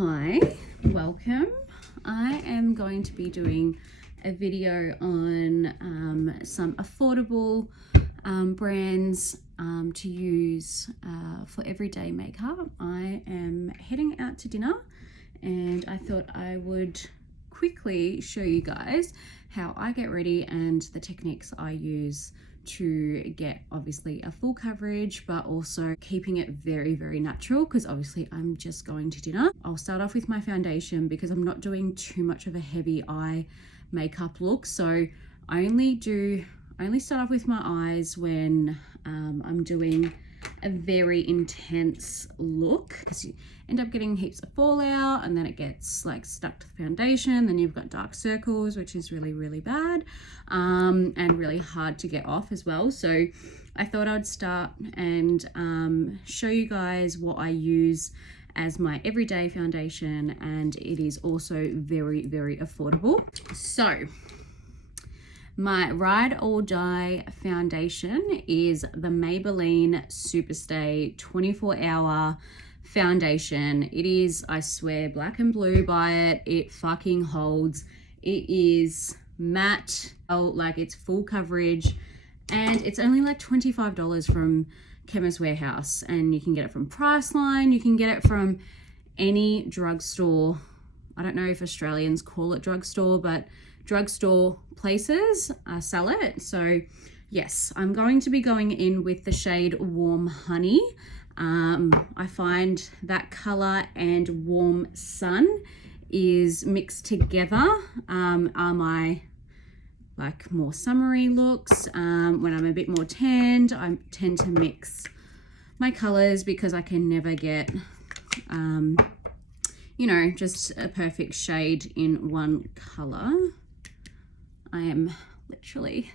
Hi, welcome. I am going to be doing a video on some affordable brands to use for everyday makeup. I am heading out to dinner and I thought I would quickly show you guys how I get ready and the techniques I use to get obviously a full coverage, but also keeping it very, very natural, because obviously I'm just going to dinner. I'll start off with my foundation because I'm not doing too much of a heavy eye makeup look. So I only start off with my eyes when I'm doing a very intense look, because you end up getting heaps of fallout and then it gets like stuck to the foundation. Then you've got dark circles, which is really, really bad and really hard to get off as well. So I thought I'd start and show you guys what I use as my everyday foundation, and it is also very, very affordable. So my ride or die foundation is the Maybelline Superstay 24-hour foundation. It is, I swear, black and blue by it. It fucking holds. It is matte, like it's full coverage, and it's only like $25 from Chemist Warehouse, and you can get it from Priceline. You can get it from any drugstore. I don't know if Australians call it drugstore, but drugstore places sell it. So yes, I'm going to be going in with the shade Warm Honey. I find that color and Warm Sun is mixed together are my like more summery looks. When I'm a bit more tanned, I tend to mix my colors because I can never get you know, just a perfect shade in one color. I am literally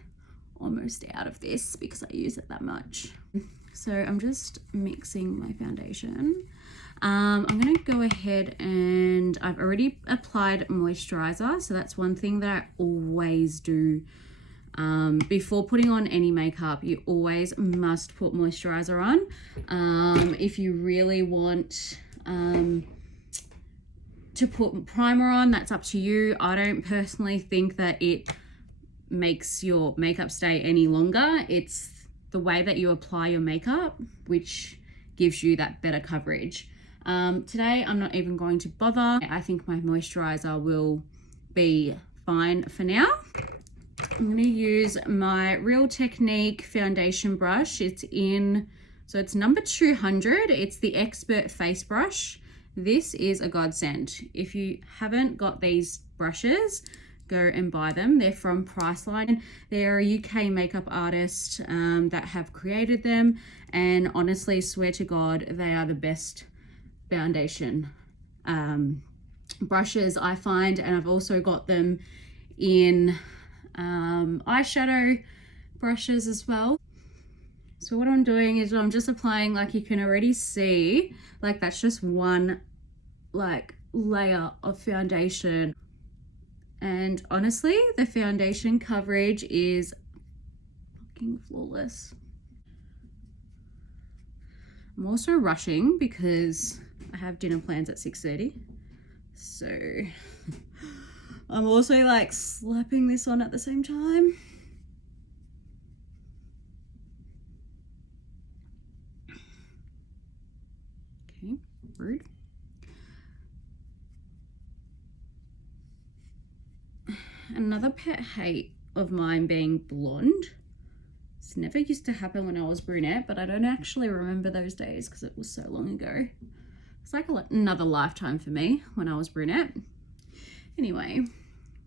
almost out of this because I use it that much. So I'm just mixing my foundation. I'm gonna go ahead and I've already applied moisturizer. So that's one thing that I always do. Before putting on any makeup, you always must put moisturizer on. If you really want to put primer on, that's up to you. I don't personally think that it makes your makeup stay any longer. It's the way that you apply your makeup which gives you that better coverage. Today I'm not even going to bother. I think my moisturizer will be fine for now. I'm going to use my Real Technique foundation brush. It's number 200. It's the Expert Face Brush. This is a godsend. If you haven't got these brushes, go and buy them. They're from Priceline. They're a UK makeup artist that have created them, and honestly, swear to God, they are the best foundation brushes I find. And I've also got them in eyeshadow brushes as well. So what I'm doing is I'm just applying, like you can already see, like that's just one like layer of foundation. And honestly, the foundation coverage is fucking flawless. I'm also rushing because I have dinner plans at 6:30. So I'm also like slapping this on at the same time. Okay, rude. Another pet hate of mine being blonde. This never used to happen when I was brunette, but I don't actually remember those days because it was so long ago. It's like another lifetime for me when I was brunette. Anyway,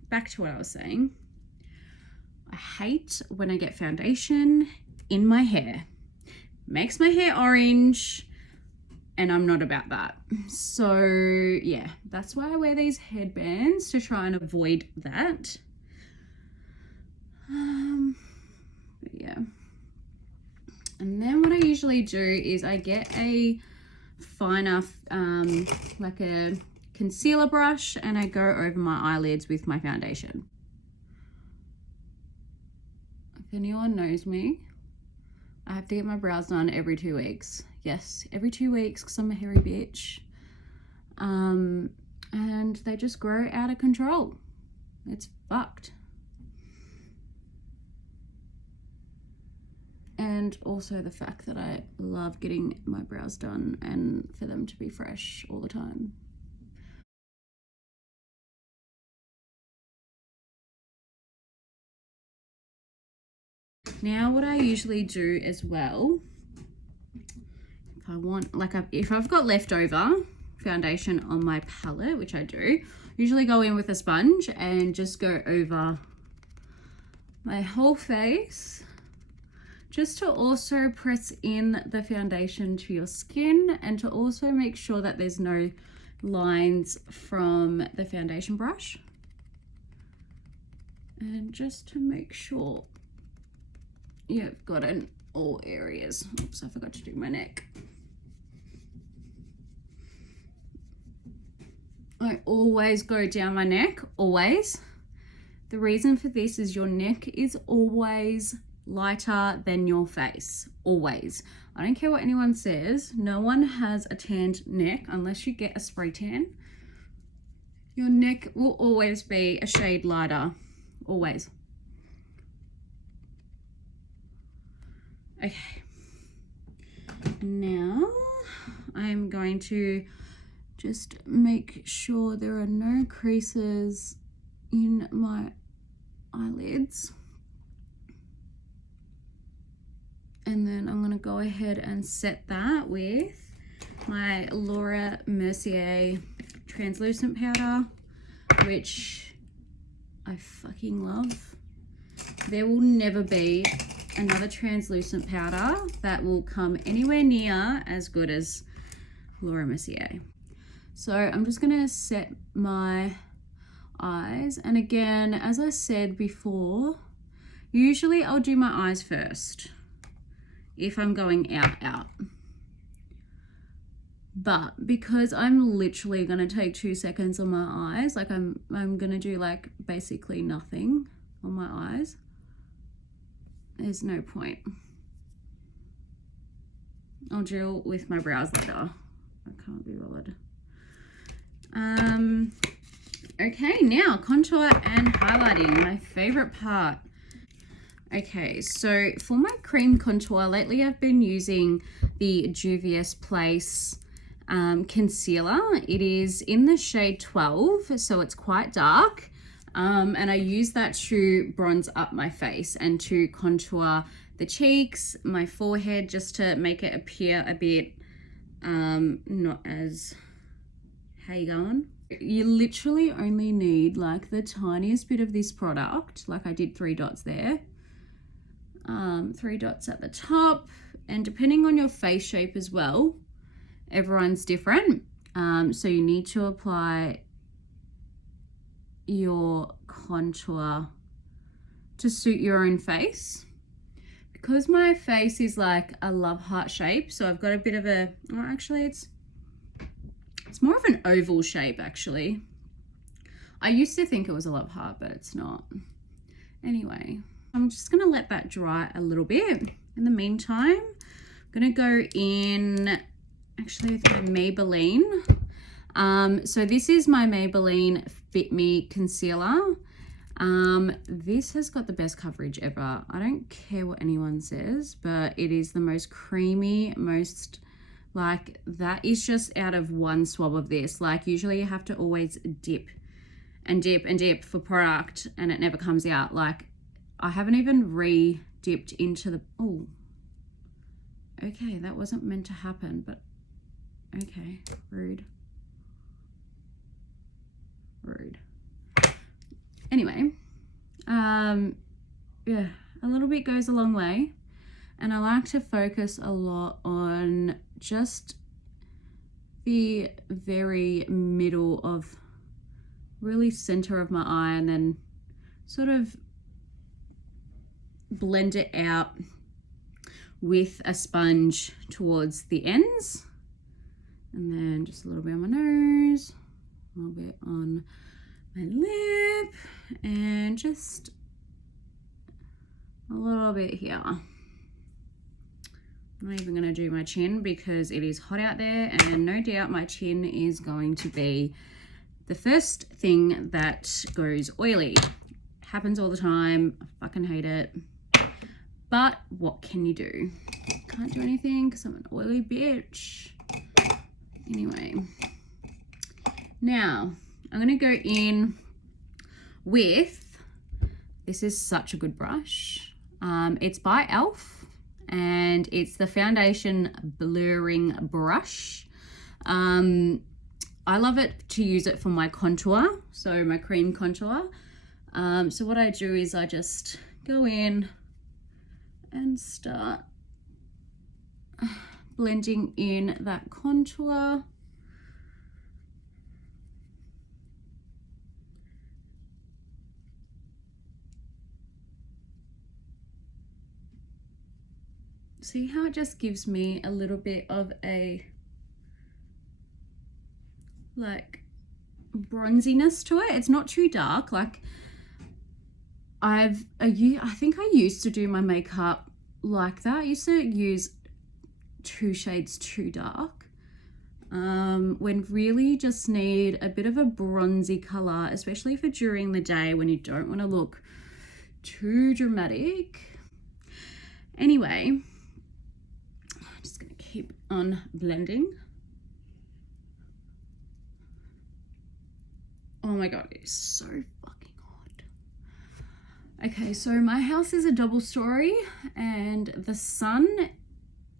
back to what I was saying. I hate when I get foundation in my hair. Makes my hair orange, and I'm not about that. So yeah, that's why I wear these headbands, to try and avoid that. But yeah. And then what I usually do is I get a finer, like a concealer brush, and I go over my eyelids with my foundation. If anyone knows me, I have to get my brows done every 2 weeks. Yes, every 2 weeks because I'm a hairy bitch. and they just grow out of control. It's fucked. And also the fact that I love getting my brows done and for them to be fresh all the time. Now what I usually do as well, if I want, like if I've got leftover foundation on my palette, which I do, usually go in with a sponge and just go over my whole face, just to also press in the foundation to your skin and to also make sure that there's no lines from the foundation brush. And just to make sure you've got it in all areas. Oops, I forgot to do my neck. I always go down my neck, always. The reason for this is your neck is always lighter than your face, always. I don't care what anyone says, no one has a tanned neck unless you get a spray tan. Your neck will always be a shade lighter, always. Okay, now I'm going to just make sure there are no creases in my eyelids. And then I'm gonna go ahead and set that with my Laura Mercier translucent powder, which I fucking love. There will never be another translucent powder that will come anywhere near as good as Laura Mercier. So I'm just gonna set my eyes, and again, as I said before, usually I'll do my eyes first if I'm going out. But because I'm literally gonna take 2 seconds on my eyes, like I'm gonna do like basically nothing on my eyes, there's no point. I'll deal with my brows later. I can't be bothered. Okay, now contour and highlighting, my favorite part. Okay, so for my cream contour, lately I've been using the Juvias Place concealer. It is in the shade 12, so it's quite dark. And I use that to bronze up my face and to contour the cheeks, my forehead, just to make it appear a bit not as Heyyy going. You literally only need like the tiniest bit of this product, like I did 3 dots there. 3 dots at the top, and depending on your face shape as well, everyone's different. So you need to apply your contour to suit your own face. Because my face is like a love heart shape, so I've got a bit of a, well, actually it's more of an oval shape actually. I used to think it was a love heart, but it's not. Anyway, I'm just gonna let that dry a little bit. In the meantime, I'm gonna go in actually with my Maybelline. So this is my Maybelline Fit Me Concealer. This has got the best coverage ever. I don't care what anyone says, but it is the most creamy, most like, that is just out of one swab of this. Like usually you have to always dip and dip and dip for product and it never comes out. Like I haven't even re-dipped into the, oh, okay, that wasn't meant to happen, but okay, rude. Anyway, yeah, a little bit goes a long way, and I like to focus a lot on just the very middle of, really center of my eye, and then sort of blend it out with a sponge towards the ends, and then just a little bit on my nose, a little bit on my lip, and just a little bit here. I'm not even going to do my chin because it is hot out there, and no doubt my chin is going to be the first thing that goes oily. Happens all the time. I fucking hate it. But what can you do? Can't do anything because I'm an oily bitch. Anyway. Now, I'm going to go in with, this is such a good brush. It's by e.l.f. and it's the foundation blurring brush. I love it to use it for my contour, so my cream contour. So what I do is I just go in and start blending in that contour. See how it just gives me a little bit of a like bronziness to it. It's not too dark. Like I think I used to do my makeup like that. I used to use 2 shades too dark when really you just need a bit of a bronzy color, especially for during the day when you don't want to look too dramatic. Anyway, I'm just going to keep on blending. Oh my god, it is so fucking hot. Okay, so my house is a double story and the sun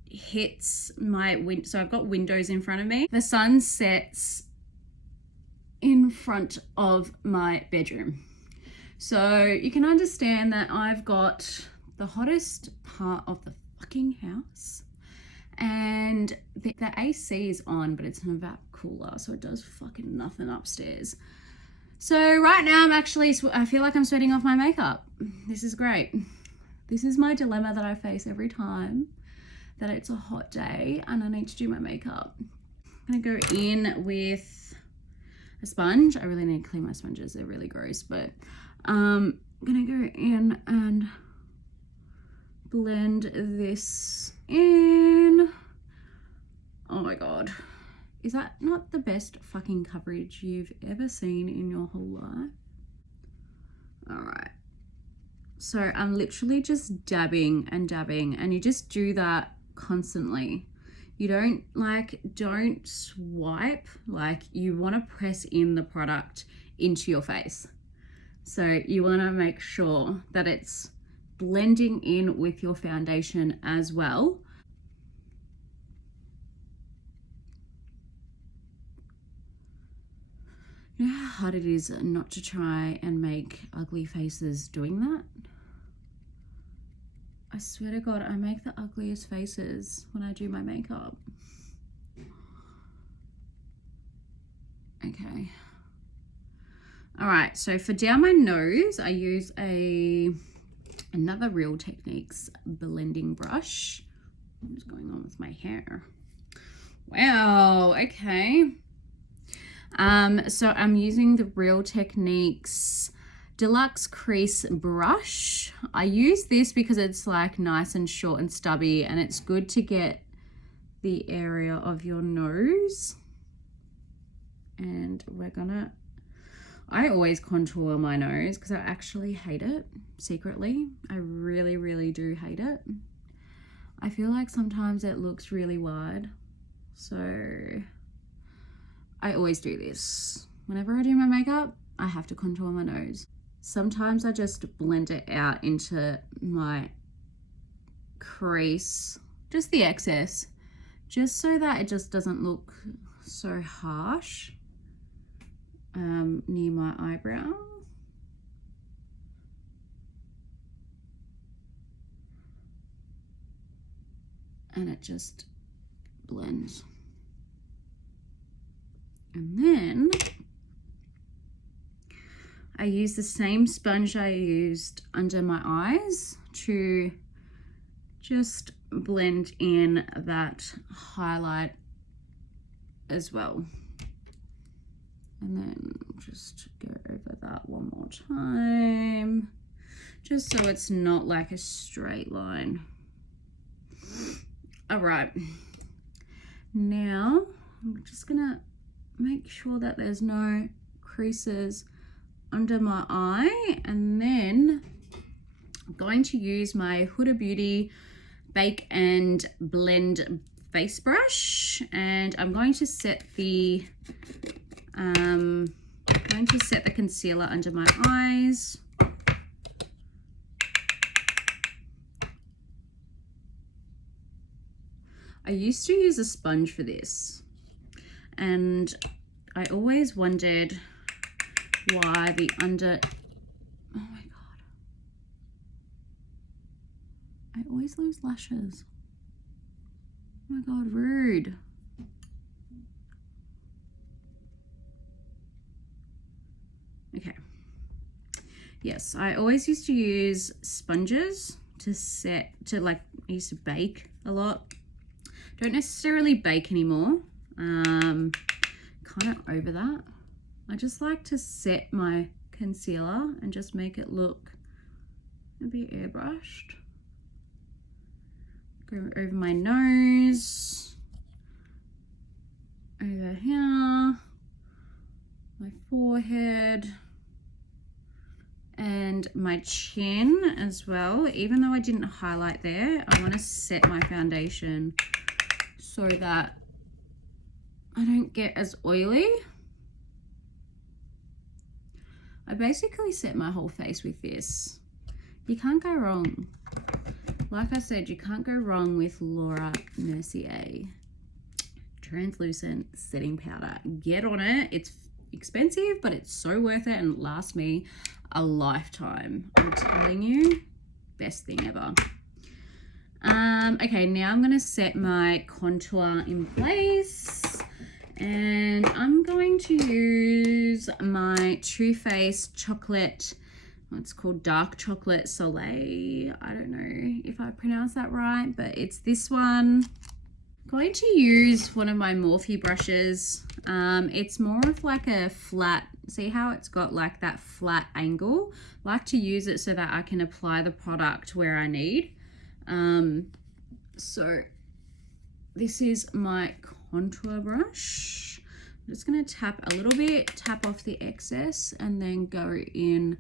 hits my window. So I've got windows in front of me. The sun sets in front of my bedroom. So you can understand that I've got the hottest part of the fucking house. And the AC is on, but it's an evap cooler, so it does fucking nothing upstairs. So right now I feel like I'm sweating off my makeup. This is great. This is my dilemma that I face every time that it's a hot day and I need to do my makeup. I'm gonna go in with a sponge. I really need to clean my sponges, they're really gross, but I'm gonna go in and blend this in. Oh my god. Is that not the best fucking coverage you've ever seen in your whole life? All right. So I'm literally just dabbing and dabbing, and you just do that constantly. You don't swipe, like you want to press in the product into your face. So you want to make sure that it's blending in with your foundation as well. You know how hard it is not to try and make ugly faces doing that? I swear to God, I make the ugliest faces when I do my makeup. Okay. All right, so for down my nose, I use another Real Techniques blending brush. What's going on with my hair? Wow, okay. So I'm using the Real Techniques Deluxe Crease Brush. I use this because it's like nice and short and stubby, and it's good to get the area of your nose. And I always contour my nose because I actually hate it secretly. I really, really do hate it. I feel like sometimes it looks really wide. So I always do this. Whenever I do my makeup, I have to contour my nose. Sometimes I just blend it out into my crease, just the excess, just so that it just doesn't look so harsh near my eyebrow. And it just blends. And then I use the same sponge I used under my eyes to just blend in that highlight as well. And then just go over that one more time, just so it's not like a straight line. All right, now I'm just gonna make sure that there's no creases under my eye, and then I'm going to use my Huda Beauty Bake and Blend face brush, and I'm going to set the concealer under my eyes. I used to use a sponge for this, and I always wondered why the under, oh my god, I always lose lashes. Oh my god, rude. Okay. Yes, I always used to use sponges to I used to bake a lot. Don't necessarily bake anymore. Kind of over that. I just like to set my concealer and just make it look a bit airbrushed. Go over my nose, over here, my forehead, and my chin as well. Even though I didn't highlight there, I want to set my foundation so that I don't get as oily. I basically set my whole face with this. You can't go wrong. Like I said, you can't go wrong with Laura Mercier translucent setting powder. Get on it. It's expensive, but it's so worth it and lasts me a lifetime. I'm telling you, best thing ever. Okay, now I'm going to set my contour in place, and I'm going to use my Too Faced chocolate, it's called dark chocolate Soleil. I don't know if I pronounced that right, but it's this one. I'm going to use one of my Morphe brushes. It's more of like a flat, see how it's got like that flat angle? I like to use it so that I can apply the product where I need. So this is my contour brush. I'm just going to tap a little bit, tap off the excess, and then go in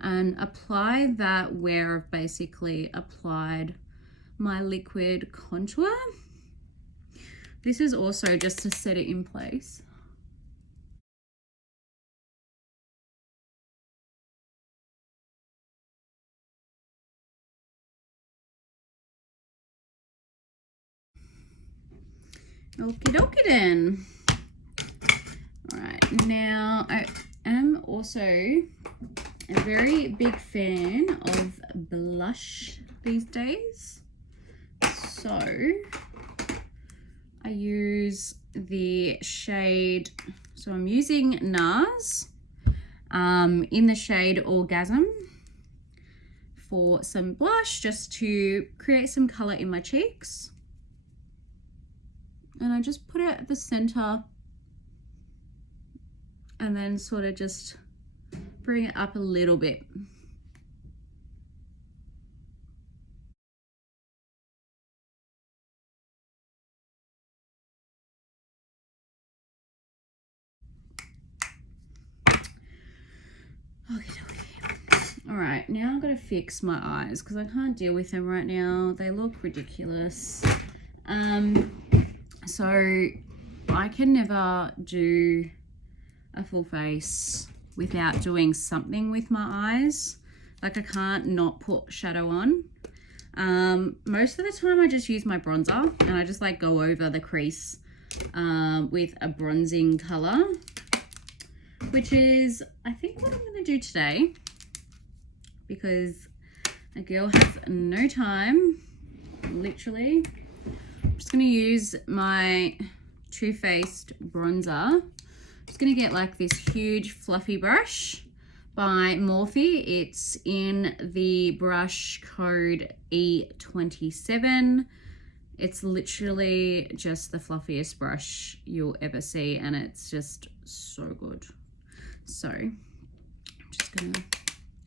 and apply that where I've basically applied my liquid contour. This is also just to set it in place. Okie dokie then. Alright, now I am also a very big fan of blush these days. So I use the shade, so I'm using Nars in the shade Orgasm for some blush, just to create some color in my cheeks. And I just put it at the center and then sort of just bring it up a little bit. Okay. All right, now I'm gonna fix my eyes because I can't deal with them right now. They look ridiculous. So I can never do a full face without doing something with my eyes. Like I can't not put shadow on. Most of the time I just use my bronzer and I just like go over the crease with a bronzing color, which is I think what I'm gonna do today, because a girl has no time, literally. I'm just gonna use my Too Faced bronzer. I'm just gonna get like this huge fluffy brush by Morphe. It's in the brush code E27. It's literally just the fluffiest brush you'll ever see, and it's just so good. So I'm just gonna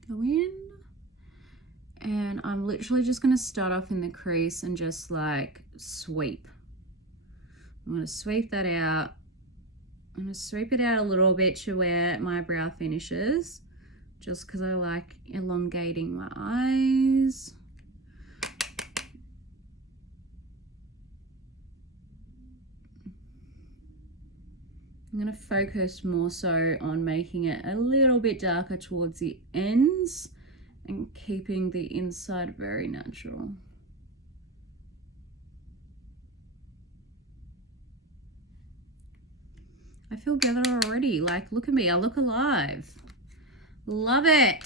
go in And I'm literally just going to start off in the crease and just like sweep. I'm going to sweep that out. I'm going to sweep it out a little bit to where my brow finishes, just because I like elongating my eyes. I'm going to focus more so on making it a little bit darker towards the ends and keeping the inside very natural. I feel better already. Like, look at me. I look alive. Love it.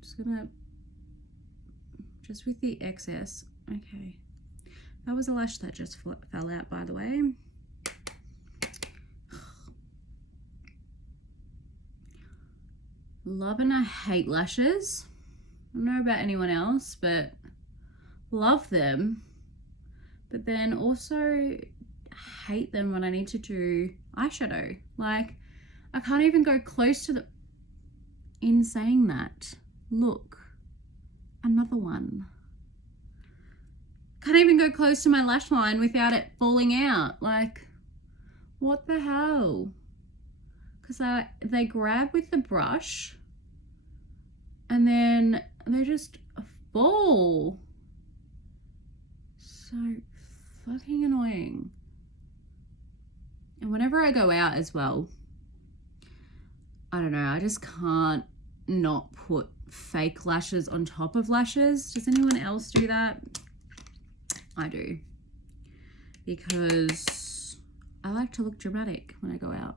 Just gonna, just with the excess. Okay. That was a lash that just fell out, by the way. Love and I hate lashes. I don't know about anyone else, but love them. But then also hate them when I need to do eyeshadow. Like, I can't even go close to the... In saying that, look, another one. Can't even go close to my lash line without it falling out. Like, what the hell? Because they grab with the brush and then they just fall. So fucking annoying. And whenever I go out as well, I don't know, I just can't not put fake lashes on top of lashes. Does anyone else do that? I do. Because I like to look dramatic when I go out.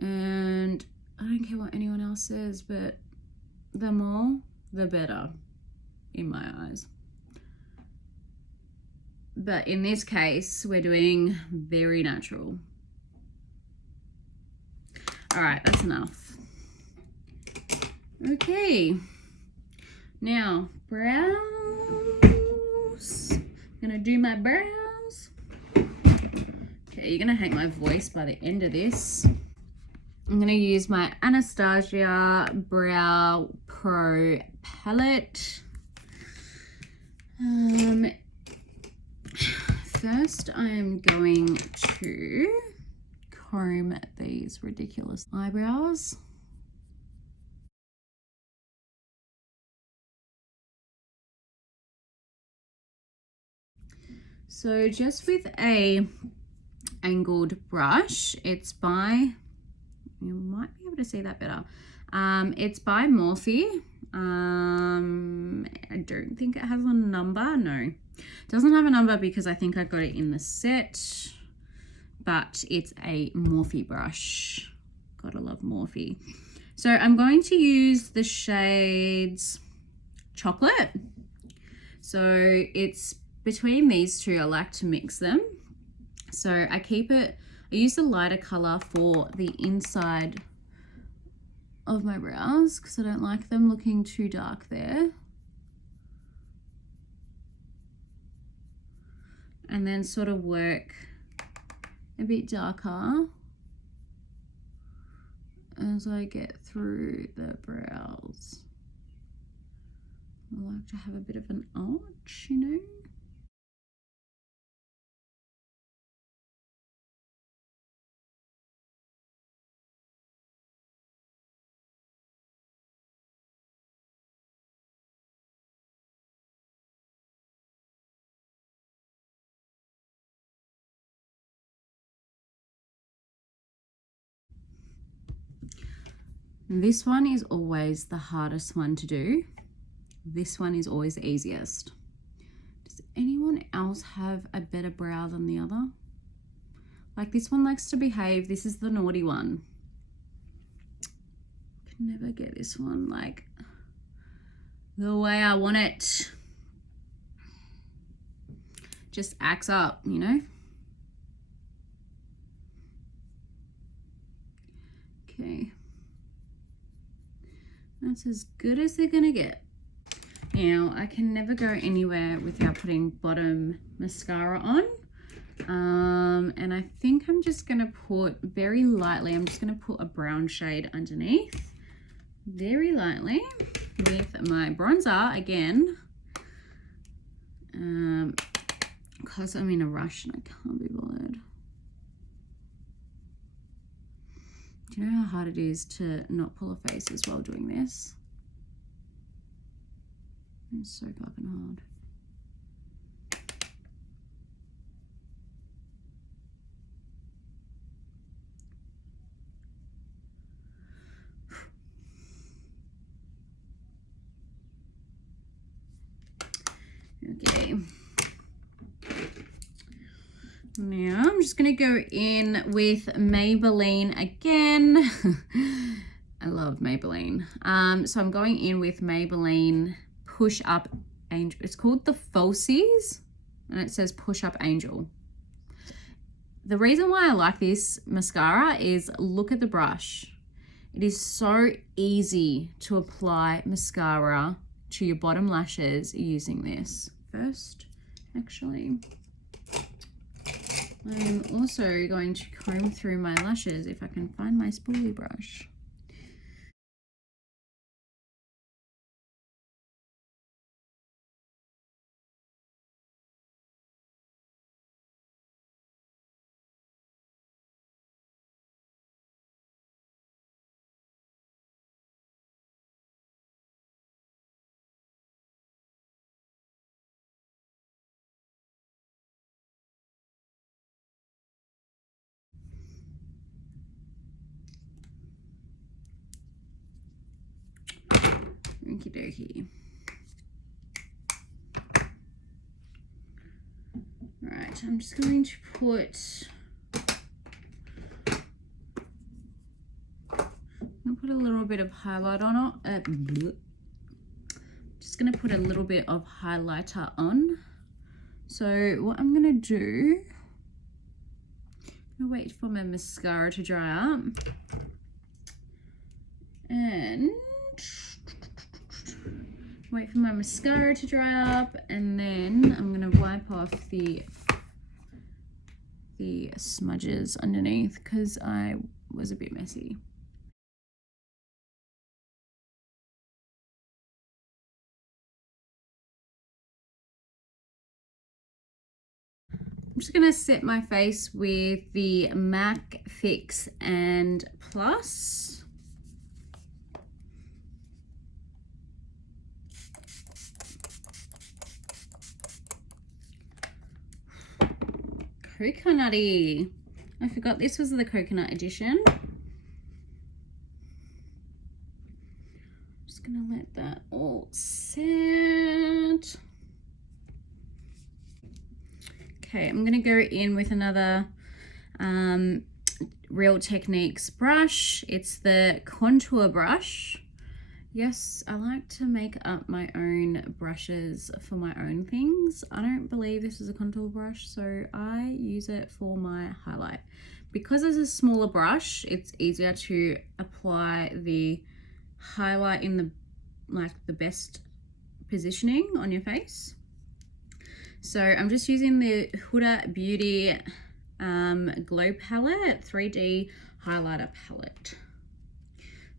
And I don't care what anyone else says, but the more, the better in my eyes. But in this case, we're doing very natural. All right, that's enough. Okay. Now, brows. Gonna do my brows. Okay, you're gonna hate my voice by the end of this. I'm gonna use my Anastasia Brow Pro palette. First, I'm going to comb these ridiculous eyebrows. So just with a angled brush, it's by, you might be able to see that better. It's by Morphe. I don't think it has a number. No, it doesn't have a number because I think I got it in the set, but it's a Morphe brush. Gotta love Morphe. So I'm going to use the shades Chocolate. So it's between these two. I like to mix them. So I use the lighter color for the inside of my brows because I don't like them looking too dark there. And then sort of work a bit darker as I get through the brows. I like to have a bit of an arch, you know. This one is always the hardest one to do. This one is always the easiest. Does anyone else have a better brow than the other? Like, this one likes to behave. This is the naughty one. Can never get this one like the way I want it. Just acts up, you know? Okay. That's as good as they're gonna get. Now, I can never go anywhere without putting bottom mascara on. And I think I'm just going to put very lightly, I'm just going to put a brown shade underneath. Very lightly with my bronzer again. Because I'm in a rush and I can't be bothered. Do you know how hard it is to not pull a face as well doing this? It's so fucking hard. Okay. Now I'm just going to go in with Maybelline again. I love Maybelline. So I'm going in with Maybelline Push Up Angel. It's called the Falsies and it says Push Up Angel. The reason why I like this mascara is look at the brush. It is so easy to apply mascara to your bottom lashes using this. First, actually, I'm also going to comb through my lashes if I can find my spoolie brush. Okie dokie. Right, I'm just going to put a little bit of highlight on it. Just going to put a little bit of highlighter on. So what I'm going to do, I'll wait for my mascara to dry up. And wait for my mascara to dry up, and then I'm going to wipe off the smudges underneath because I was a bit messy. I'm just going to set my face with the MAC Fix and Plus. Coconutty. I forgot this was the coconut edition. Just gonna let that all set. Okay, I'm gonna go in with another Real Techniques brush. It's the contour brush. Yes, I like to make up my own brushes for my own things. I don't believe this is a contour brush, so I use it for my highlight. Because it's a smaller brush, it's easier to apply the highlight in the best positioning on your face. So I'm just using the Huda Beauty Glow Palette 3D Highlighter Palette.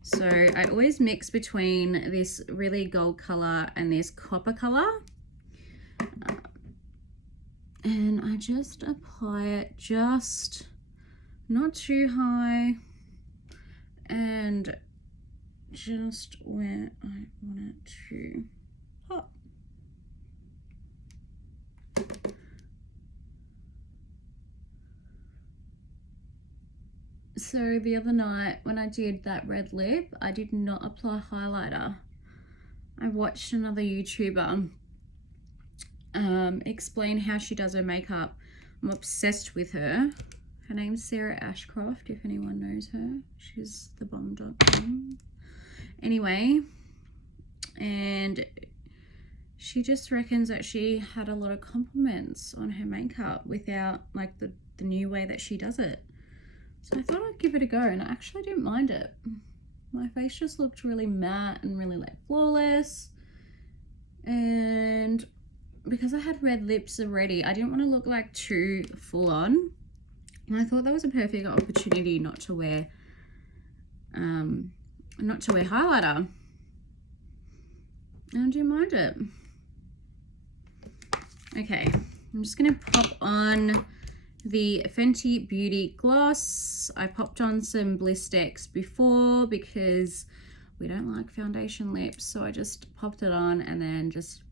So I always mix between this really gold color and this copper color. And I just apply it just not too high and just where I want it to pop. So the other night when I did that red lip, I did not apply highlighter. I watched another YouTuber explain how she does her makeup. I'm obsessed with her. Her name's Sarah Ashcroft, if anyone knows her. She's the bomb.com. Anyway, and she just reckons that she had a lot of compliments on her makeup without like the new way that she does it. So I thought I'd give it a go, and I actually didn't mind it. My face just looked really matte and really like flawless. And because I had red lips already, I didn't want to look like too full on. And I thought that was a perfect opportunity not to wear highlighter. And do you mind it? Okay, I'm just gonna pop on the Fenty Beauty Gloss. I popped on some Blistex before because we don't like foundation lips, so I just popped it on and then just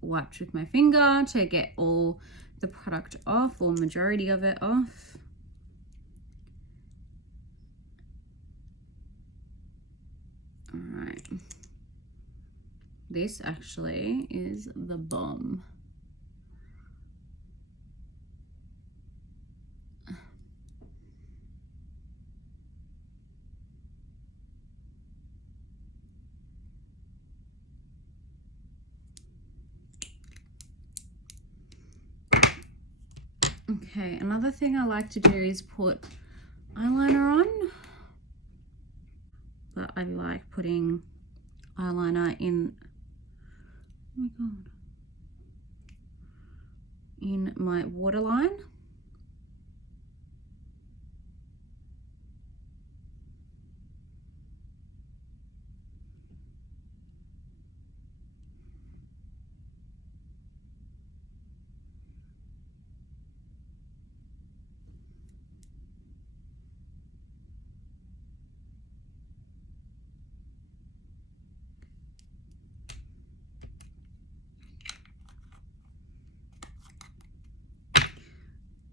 wiped with my finger to get all the product off, or majority of it off. All right, this actually is the bomb. Okay, another thing I like to do is put eyeliner on, but I like putting eyeliner in, oh my god, in my waterline.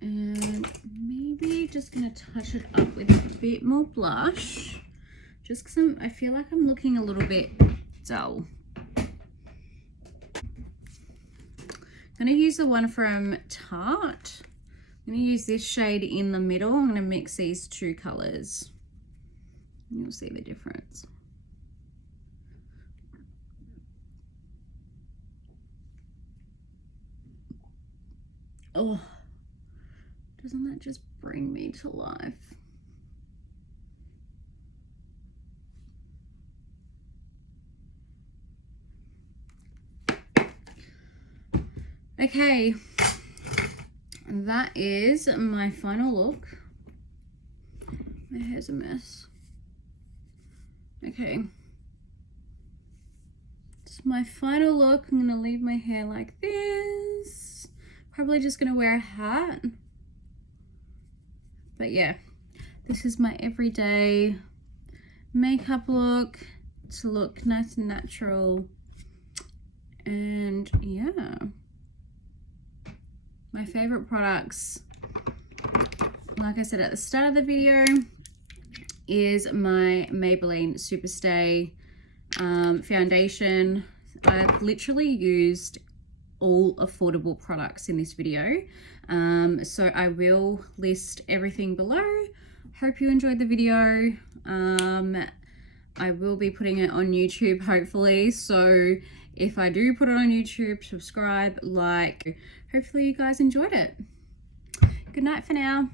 And maybe just gonna touch it up with a bit more blush, just because I feel like I'm looking a little bit dull. I'm gonna use the one from Tarte. I'm gonna use this shade in the middle. I'm gonna mix these two colors. You'll see the difference. Oh, doesn't that just bring me to life? Okay, that is my final look. My hair's a mess. Okay, it's my final look. I'm gonna leave my hair like this. Probably just gonna wear a hat. But yeah, this is my everyday makeup look, to look nice and natural. And yeah, my favorite products, like I said at the start of the video, is my Maybelline Superstay foundation. I've literally used all affordable products in this video, so I will list everything below. Hope you enjoyed the video. I will be putting it on YouTube hopefully, so if I do put it on YouTube, subscribe, like. Hopefully you guys enjoyed it. Good night for now.